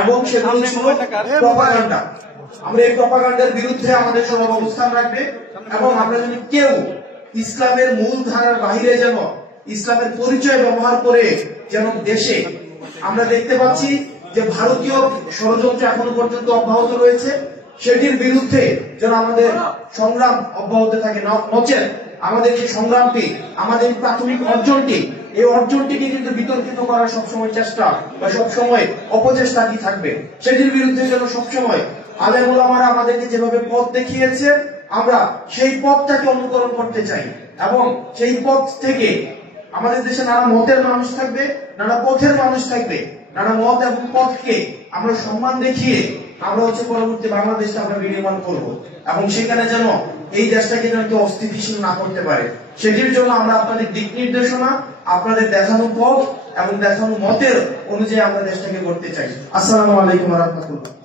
এবং সেগুলো ছিল প্রপাগান্ডা। আমরা এই প্রপাগান্ডার বিরুদ্ধে আমাদের সব অবস্থান রাখবে এবং আমরা যদি কেউ ইসলামের মূল ধারার বাহিরে যেন ইসলামের পরিচয় ব্যবহার করে যেন দেশে আমরা দেখতে পাচ্ছি যে ভারতীয় ষড়যন্ত্র এখনো পর্যন্ত অব্যাহত রয়েছে, সেটির বিরুদ্ধে যেন আমাদের সংগ্রাম অব্যাহত থাকে। নচেত আমাদের এই সংগ্রামটি, আমাদের প্রাথমিক অর্জনটি, এই অর্জনটিকে কিন্তু বিতর্কিত করার সবসময় চেষ্টা বা সবসময় অপচেষ্টা কি থাকবে, সেটির বিরুদ্ধে যেন সবসময় আলেম ওলামারা আমাদেরকে যেভাবে পথ দেখিয়েছে আমরা সেই পথটাকে অনুকরণ করতে চাই এবং সেই পথ থেকে আমাদের দেশে নানা মতের মানুষ থাকবে, নানা পথের মানুষ থাকবে, নানা মত এবং পথকে আমরা সম্মান দেখিয়ে আমরা পরবর্তী বাংলাদেশটা আমরা বিনির্মাণ করব এবং সেখানে যেন এই দেশটাকে যেন কেউ অস্থিতিশীল না করতে পারে, সেটির জন্য আমরা আপনাদের দিক নির্দেশনা, আপনাদের দেখানো পথ এবং দেখানো মতের অনুযায়ী আমরা দেশটাকে করতে চাই। আসসালামু আলাইকুম ওয়া রাহমাতুল্লাহ।